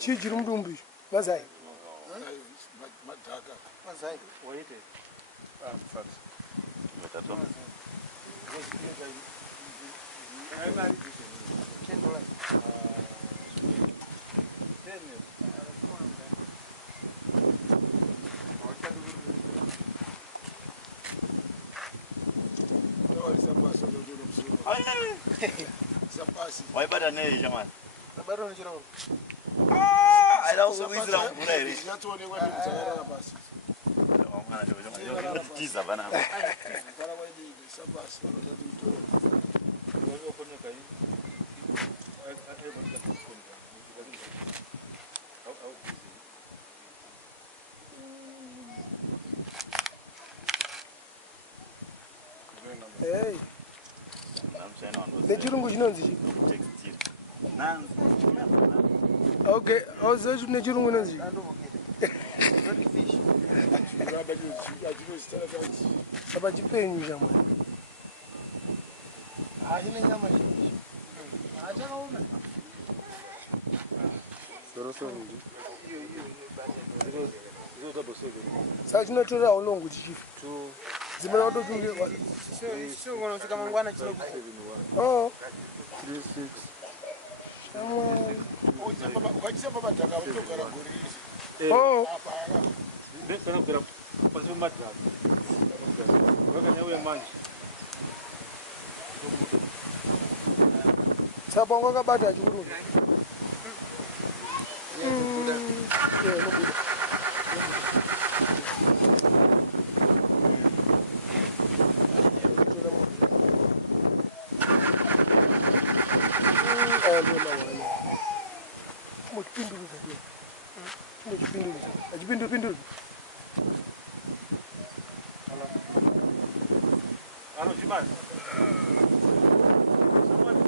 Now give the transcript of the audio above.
Chiri mudumbu mazai madhaka mazai waite mfati Metato. Why better nay, Jaman? I don't know who's around. Hey. The chirungu chinonzi. Okay, how's the chirungu nonzi? Apa chipenyu jamani. Achine nyama zhinji. Achakaona. Sorosondi. Saka chinotora ulongo chichifu. Zimene watotunge Sio unafika mangwana chino. Oh. 36. Ukachisema madhaka utogara gorisi. Oh. Kana kugara pasi pemadhaka. Wakanyauya manje. Saka wakabata achikuru. Pindu. Ano chimani. Someone